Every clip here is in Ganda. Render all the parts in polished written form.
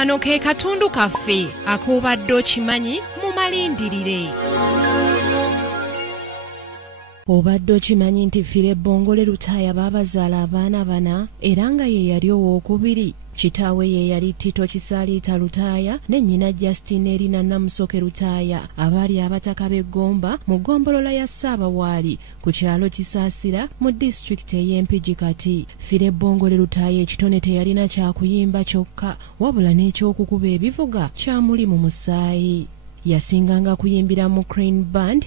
Kano ke katundu kaffe ak'obadde okimanyi mu malindirire. Obadde okimanyi nti Fille Bongole Lutaaya baabazaala abaana bana era nga ye yali owookubiri. Kitaawe ye yali Tito Kisaliita Lutaaya ne nnyina Justine Erina Namusoke Lutaaya abaali abataka b'eggomba mu ggombolola ya Ssaabawaali ku kyalo Kisaasira mu disitulikiti ey'Empigi kati. Fille Bongole Lutaaya ekitone teyalina kyakuyimba kyokka wabula n'ekyokukuba ebivuga kyamuli mu musaayi. Yasinganga kuyimbira mu Crane Band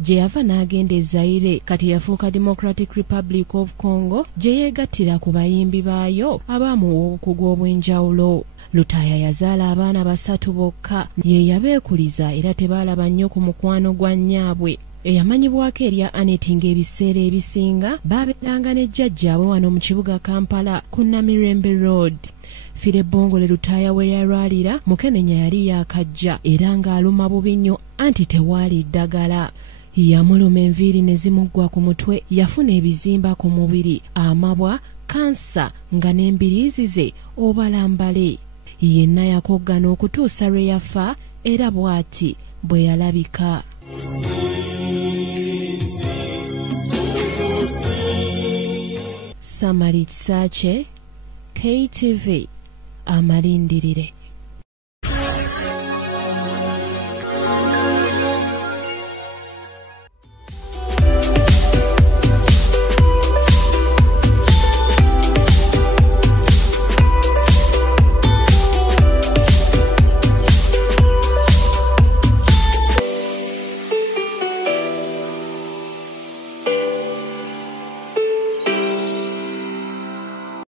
gye yava n'agenda e Zaire kati yafuuka Democratic Republic of Congo gye yeegattira ku bayimbi baayo abaamuwa obukugu obw'enjawulo. Lutaaya yazaala abaana 3 bokka, ye yabeekuliza era tebaalaba nnyo ku mukwano gwa nnyaabwe eyamanyibwako erya Aneti ng'ebiseera ebisinga baabeeranga ne jjajjaabwe wano mu kibuga Kampala ku Namirembe Road. Fille Bongole Lutaaya we yalwalira Mukenenya yali yaakajja era ng'aluma bubi nnyo anti tewaali ddagala. Yamuluma enviiri ne zimuggwa ku mutwe, yafuna ebizimba ku mubiri, amabwa, kansa nga n'embiriizi ze obalambale. Yenna yakoggana okutuusa lwe yafa era bw'ati bwe yalabika. Samari Kisaache, KTV, amalindirire.